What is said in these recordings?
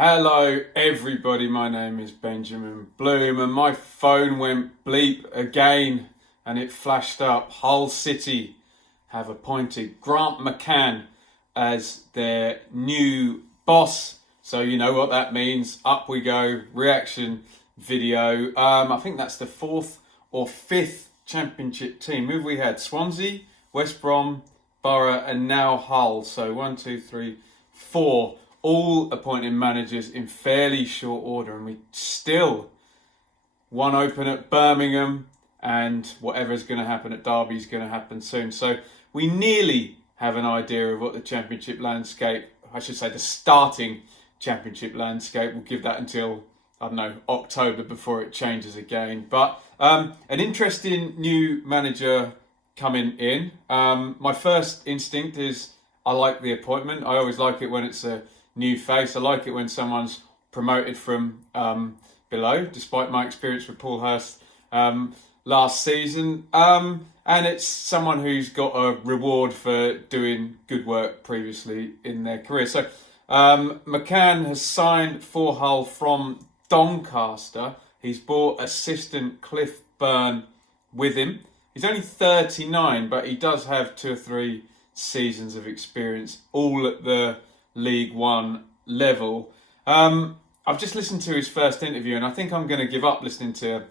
Hello everybody, my name is Benjamin Bloom and my phone went bleep again and it flashed up. Hull City have appointed Grant McCann as their new boss. So you know what that means. Up we go, reaction video. I think that's the fourth or fifth championship team. Who have we had? Swansea, West Brom, Borough and now Hull. So 1, 2, 3, 4. All appointing managers in fairly short order, and we still one open at Birmingham, and whatever's going to happen at Derby is going to happen soon. So we nearly have an idea of what the championship landscape, I should say the starting championship landscape, we'll give that until, I don't know, October before it changes again. But an interesting new manager coming in. My first instinct is I like the appointment. I always like it when it's a new face. I like it when someone's promoted from below, despite my experience with Paul Hurst last season. And it's someone who's got a reward for doing good work previously in their career. So McCann has signed for Hull from Doncaster. He's brought assistant Cliff Byrne with him. He's only 39, but he does have 2 or 3 seasons of experience, all at the League One level. I've just listened to his first interview, and I think I'm going to give up listening to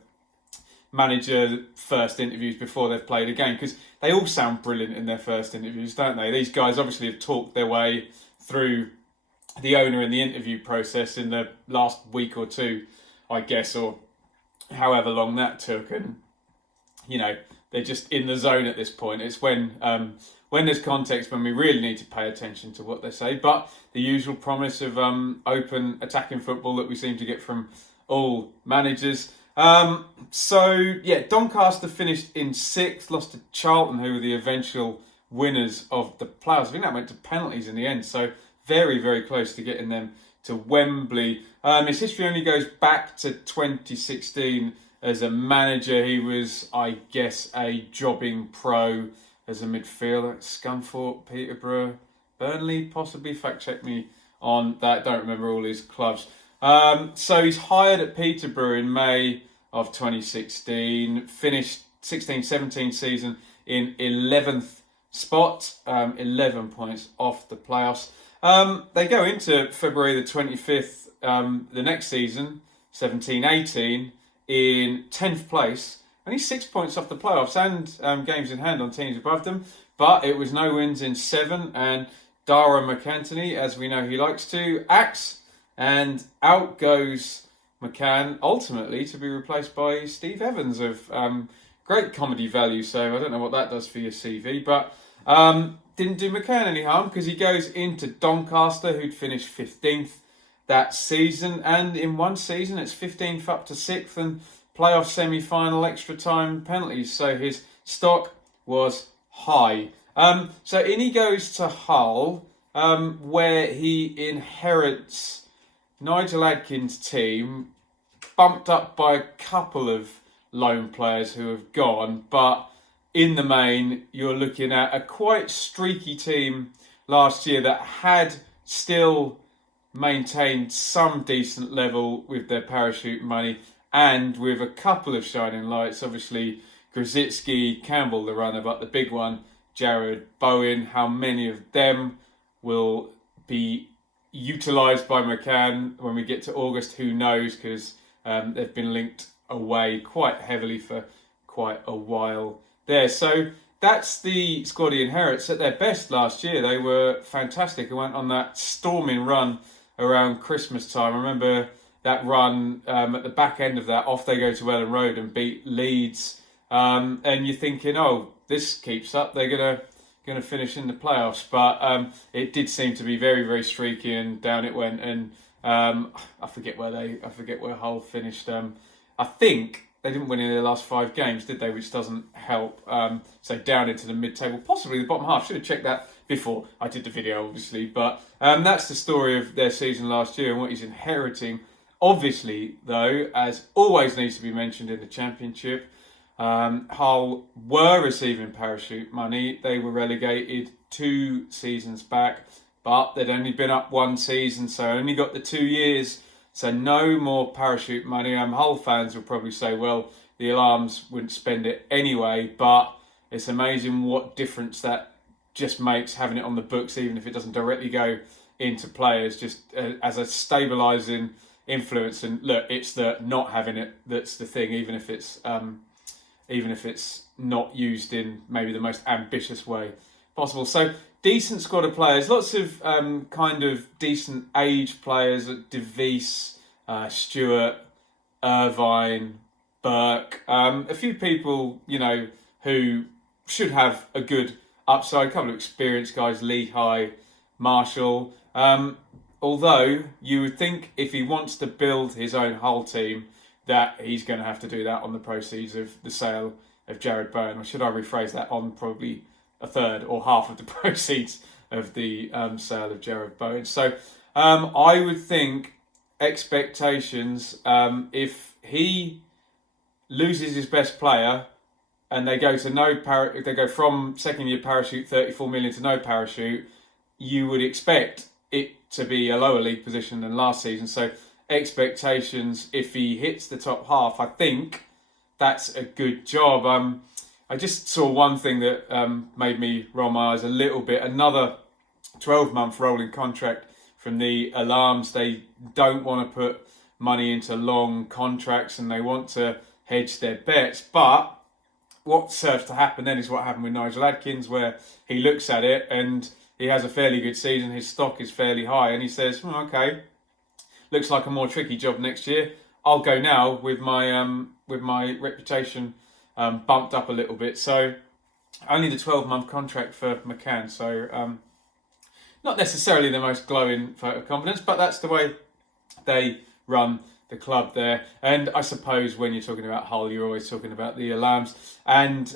manager first interviews before they've played a game, because they all sound brilliant in their first interviews, don't they? These guys obviously have talked their way through the owner in the interview process in the last week or two, I guess, or however long that took, and you know, they're just in the zone at this point. It's when there's context, when we really need to pay attention to what they say. But the usual promise of open attacking football that we seem to get from all managers. Doncaster finished in 6th, lost to Charlton, who were the eventual winners of the playoffs. I think that went to penalties in the end, so very, very close to getting them to Wembley. His history only goes back to 2016 as a manager. He was, I guess, a jobbing pro as a midfielder at Scunthorpe, Peterborough, Burnley, possibly. Fact check me on that. Don't remember all his clubs. So he's hired at Peterborough in May of 2016. Finished 16-17 season in 11th spot, 11 points off the playoffs. They go into February the 25th, the next season, 17-18, in 10th place. Only 6 points off the playoffs and games in hand on teams above them. But it was no wins in 7. And Dara McAntony, as we know he likes to, axe. And out goes McCann, ultimately to be replaced by Steve Evans of great comedy value. So I don't know what that does for your CV. But didn't do McCann any harm, because he goes into Doncaster, who'd finished 15th that season. And in one season, it's 15th up to 6th. And playoff semi-final, extra time, penalties. So his stock was high. So in he goes to Hull, where he inherits Nigel Adkins' team, bumped up by a couple of loan players who have gone. But in the main, you're looking at a quite streaky team last year that had still maintained some decent level with their parachute money, and with a couple of shining lights. Obviously, Grzycki, Campbell, the runner, but the big one, Jared Bowen. How many of them will be utilised by McCann when we get to August? Who knows, because they've been linked away quite heavily for quite a while there. So that's the squad he inherits. At their best last year, they were fantastic. They went on that storming run around Christmas time. I remember that run at the back end of that, off they go to Ellen Road and beat Leeds. And you're thinking, oh, this keeps up, they're gonna finish in the playoffs. But it did seem to be very, very streaky, and down it went. And I forget where Hull finished. I think they didn't win in their last 5 games, did they? Which doesn't help. So down into the mid-table, possibly the bottom half. Should have checked that before I did the video, obviously. But that's the story of their season last year and what he's inheriting. Obviously, though, as always needs to be mentioned in the Championship, Hull were receiving parachute money. They were relegated 2 seasons back but they'd only been up one season, so only got the 2 years. So no more parachute money. Hull fans will probably say, well, the Allams wouldn't spend it anyway, but it's amazing what difference that just makes having it on the books, even if it doesn't directly go into players, just as a stabilising influence. And look, it's the not having it that's the thing, even if it's not used in maybe the most ambitious way possible. So decent squad of players, lots of kind of decent age players, DeVries, Stewart, Irvine, Burke, a few people, who should have a good upside, a couple of experienced guys, Lehigh, Marshall. Although you would think if he wants to build his own Hull team, that he's going to have to do that on the proceeds of the sale of Jared Bowen. Or should I rephrase that, on probably a third or half of the proceeds of the sale of Jared Bowen. So I would think expectations, if he loses his best player and they go to if they go from second year parachute 34 million to no parachute, you would expect it to be a lower league position than last season. So expectations, if he hits the top half, I think that's a good job. I just saw one thing that made me roll my eyes a little bit. Another 12-month rolling contract from the Allams. They don't want to put money into long contracts and they want to hedge their bets. But what serves to happen then is what happened with Nigel Adkins, where he looks at it and he has a fairly good season. His stock is fairly high and he says, okay, looks like a more tricky job next year. I'll go now with my reputation bumped up a little bit. So only the 12-month contract for McCann. So not necessarily the most glowing vote of confidence, but that's the way they run the club there. And I suppose when you're talking about Hull, you're always talking about the Allams. And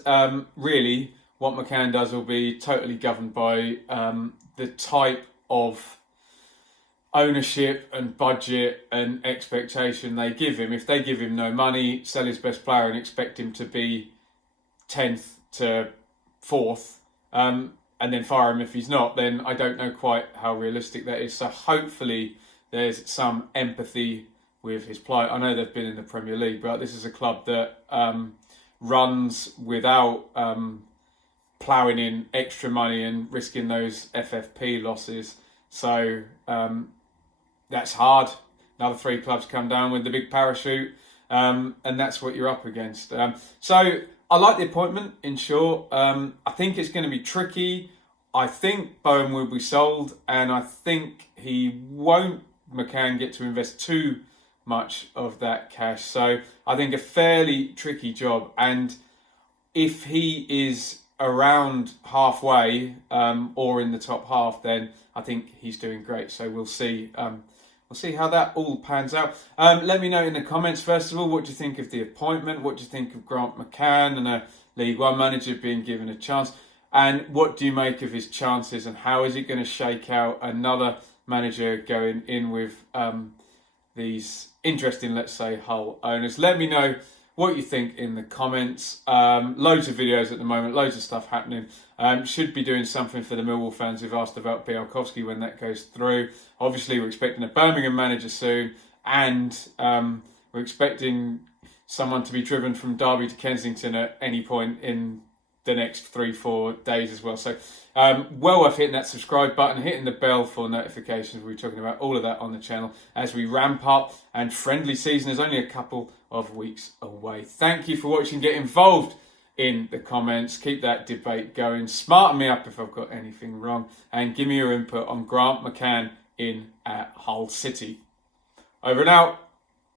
really, what McCann does will be totally governed by the type of ownership and budget and expectation they give him. If they give him no money, sell his best player and expect him to be 10th to 4th, and then fire him if he's not, then I don't know quite how realistic that is. So hopefully there's some empathy with his plight. I know they've been in the Premier League, but this is a club that runs without ploughing in extra money and risking those FFP losses. So that's hard. Another 3 clubs come down with the big parachute, and that's what you're up against. So I like the appointment, in short. I think it's going to be tricky. I think Bowen will be sold, and I think McCann get to invest too much of that cash. So I think a fairly tricky job. And if he is around halfway or in the top half, then I think he's doing great. So we'll see. We'll see how that all pans out. Let me know in the comments, first of all, what do you think of the appointment? What do you think of Grant McCann and a League One manager being given a chance? And what do you make of his chances, and how is it going to shake out? Another manager going in with these interesting, let's say, Hull owners. Let me know what you think in the comments. Loads of videos at the moment, loads of stuff happening. Should be doing something for the Millwall fans who've asked about Bielkowski when that goes through. Obviously, we're expecting a Birmingham manager soon, and we're expecting someone to be driven from Derby to Kensington at any point in the next 3-4 days as well. So well worth hitting that subscribe button, hitting the bell for notifications. We're talking about all of that on the channel as we ramp up, and friendly season is only a couple of weeks away. Thank you for watching. Get involved in the comments. Keep that debate going. Smarten me up if I've got anything wrong, and give me your input on Grant McCann in at Hull City. Over and out.